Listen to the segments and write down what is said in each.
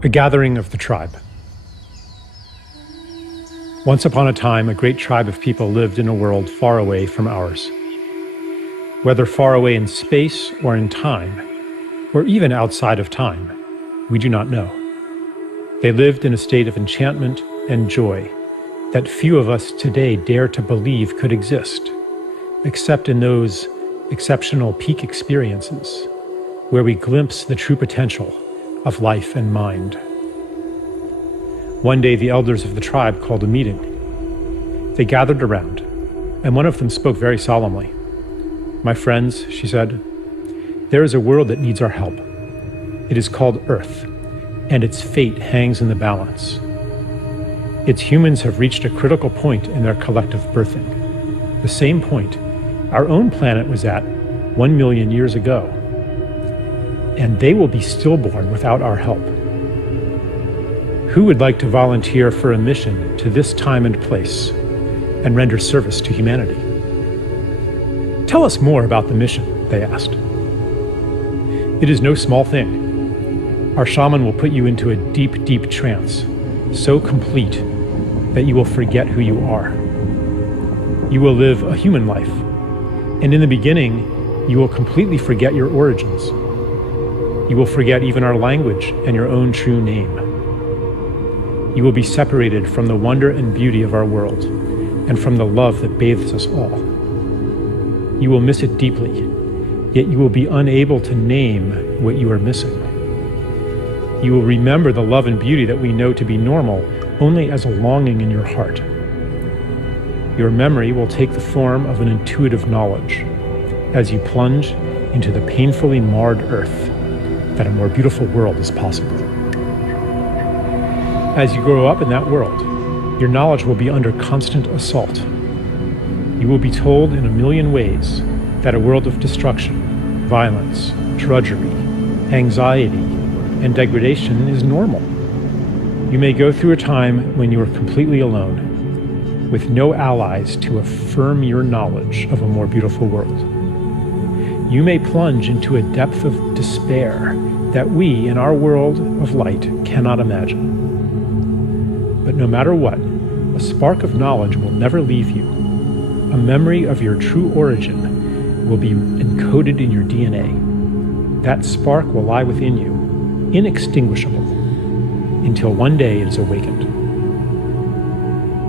A gathering of the tribe. Once upon a time, a great tribe of people lived in a world far away from ours. Whether far away in space or in time, or even outside of time, we do not know. They lived in a state of enchantment and joy that few of us today dare to believe could exist, except in those exceptional peak experiences where we glimpse the true potential of life and mind. One day, the elders of the tribe called a meeting. They gathered around, and one of them spoke very solemnly. "My friends," she said, "there is a world that needs our help. It is called Earth, and its fate hangs in the balance. Its humans have reached a critical point in their collective birthing, the same point our own planet was at 1 million years ago. And they will be stillborn without our help. Who would like to volunteer for a mission to this time and place and render service to humanity?" "Tell us more about the mission," they asked. "It is no small thing. Our shaman will put you into a deep, deep trance, so complete that you will forget who you are. You will live a human life, and in the beginning, you will completely forget your origins. You will forget even our language and your own true name. You will be separated from the wonder and beauty of our world and from the love that bathes us all. You will miss it deeply, yet you will be unable to name what you are missing. You will remember the love and beauty that we know to be normal only as a longing in your heart. Your memory will take the form of an intuitive knowledge as you plunge into the painfully marred earth that a more beautiful world is possible. As you grow up in that world, your knowledge will be under constant assault. You will be told in a million ways that a world of destruction, violence, drudgery, anxiety, and degradation is normal. You may go through a time when you are completely alone, with no allies to affirm your knowledge of a more beautiful world. You may plunge into a depth of despair that we, in our world of light, cannot imagine. But no matter what, a spark of knowledge will never leave you. A memory of your true origin will be encoded in your DNA. That spark will lie within you, inextinguishable, until one day it is awakened.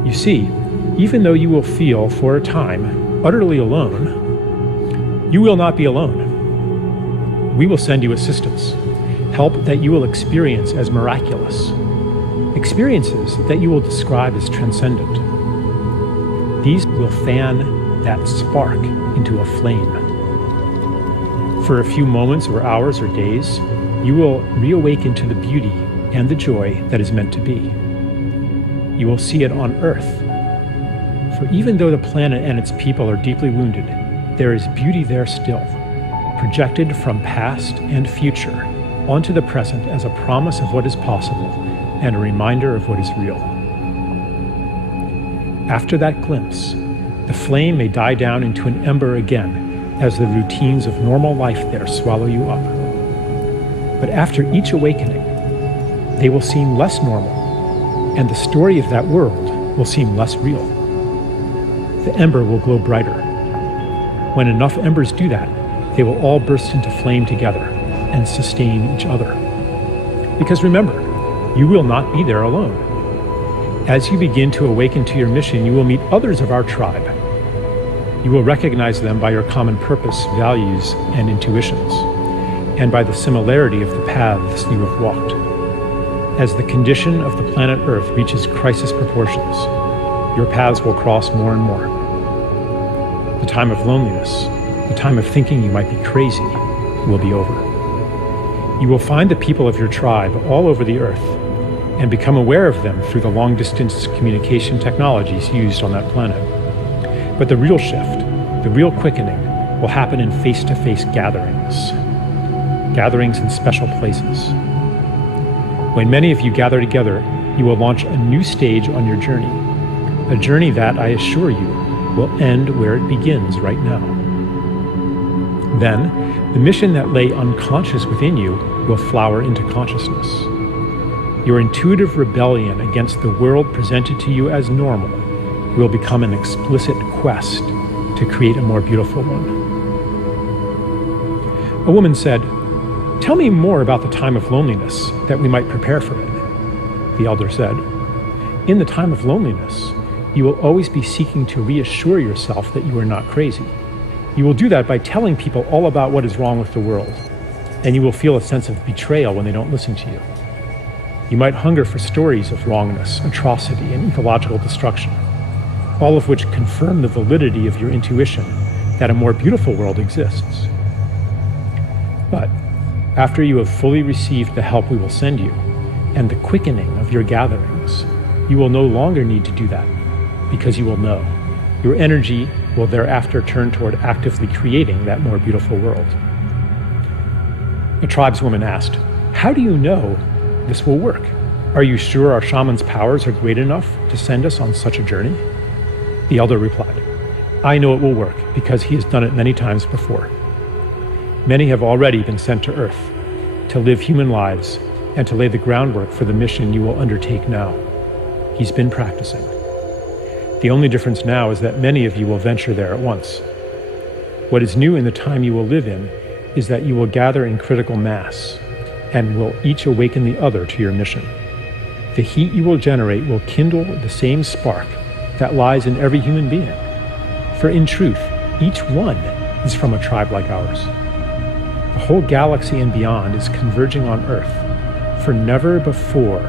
You see, even though you will feel, for a time, utterly alone, you will not be alone. We will send you assistance, help that you will experience as miraculous, experiences that you will describe as transcendent. These will fan that spark into a flame. For a few moments or hours or days, you will reawaken to the beauty and the joy that is meant to be. You will see it on Earth. For even though the planet and its people are deeply wounded, there is beauty there still, projected from past and future onto the present as a promise of what is possible and a reminder of what is real. After that glimpse, the flame may die down into an ember again as the routines of normal life there swallow you up. But after each awakening, they will seem less normal, and the story of that world will seem less real. The ember will glow brighter. When enough embers do that, they will all burst into flame together and sustain each other. Because remember, you will not be there alone. As you begin to awaken to your mission, you will meet others of our tribe. You will recognize them by your common purpose, values, and intuitions, and by the similarity of the paths you have walked. As the condition of the planet Earth reaches crisis proportions, your paths will cross more and more. The time of loneliness, the time of thinking you might be crazy, will be over. You will find the people of your tribe all over the Earth and become aware of them through the long-distance communication technologies used on that planet. But the real shift, the real quickening, will happen in face-to-face gatherings in special places. When many of you gather together, you will launch a new stage on your journey, a journey that, I assure you, will end where it begins right now. Then, the mission that lay unconscious within you will flower into consciousness. Your intuitive rebellion against the world presented to you as normal will become an explicit quest to create a more beautiful one. A woman said, "Tell me more about the time of loneliness, that we might prepare for it." The elder said, "In the time of loneliness, you will always be seeking to reassure yourself that you are not crazy. You will do that by telling people all about what is wrong with the world, and you will feel a sense of betrayal when they don't listen to you. You might hunger for stories of wrongness, atrocity, and ecological destruction, all of which confirm the validity of your intuition that a more beautiful world exists. But after you have fully received the help we will send you, and the quickening of your gatherings, you will no longer need to do that, because you will know. Your energy will thereafter turn toward actively creating that more beautiful world." A tribeswoman asked, "How do you know this will work? Are you sure our shaman's powers are great enough to send us on such a journey?" The elder replied, "I know it will work because he has done it many times before. Many have already been sent to Earth to live human lives and to lay the groundwork for the mission you will undertake now. He's been practicing. The only difference now is that many of you will venture there at once. What is new in the time you will live in is that you will gather in critical mass and will each awaken the other to your mission. The heat you will generate will kindle the same spark that lies in every human being. For in truth, each one is from a tribe like ours. The whole galaxy and beyond is converging on Earth, for never before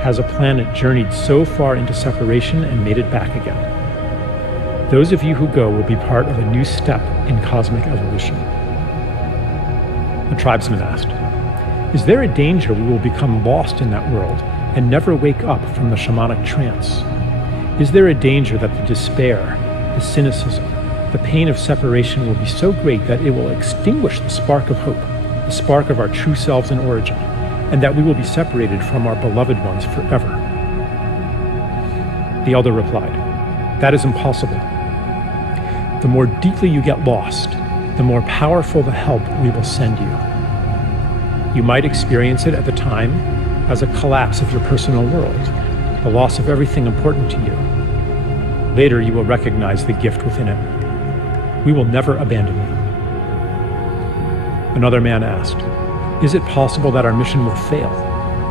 has a planet journeyed so far into separation and made it back again. Those of you who go will be part of a new step in cosmic evolution." The tribesman asked, "Is there a danger we will become lost in that world and never wake up from the shamanic trance? Is there a danger that the despair, the cynicism, the pain of separation will be so great that it will extinguish the spark of hope, the spark of our true selves in origin, and that we will be separated from our beloved ones forever?" The elder replied, "That is impossible. The more deeply you get lost, the more powerful the help we will send you. You might experience it at the time as a collapse of your personal world, the loss of everything important to you. Later, you will recognize the gift within it. We will never abandon you." Another man asked, "Is it possible that our mission will fail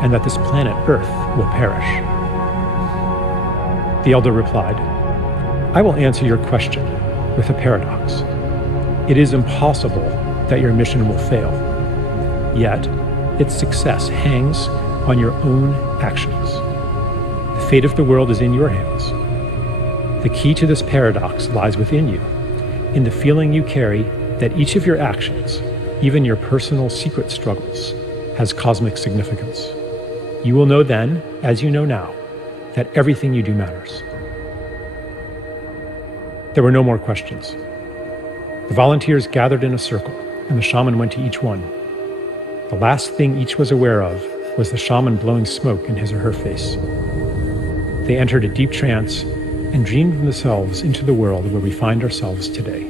and that this planet Earth will perish?" The elder replied, "I will answer your question with a paradox. It is impossible that your mission will fail, yet its success hangs on your own actions. The fate of the world is in your hands. The key to this paradox lies within you, in the feeling you carry that each of your actions, even your personal secret struggles, has cosmic significance. You will know then, as you know now, that everything you do matters." There were no more questions. The volunteers gathered in a circle, and the shaman went to each one. The last thing each was aware of was the shaman blowing smoke in his or her face. They entered a deep trance and dreamed themselves into the world where we find ourselves today.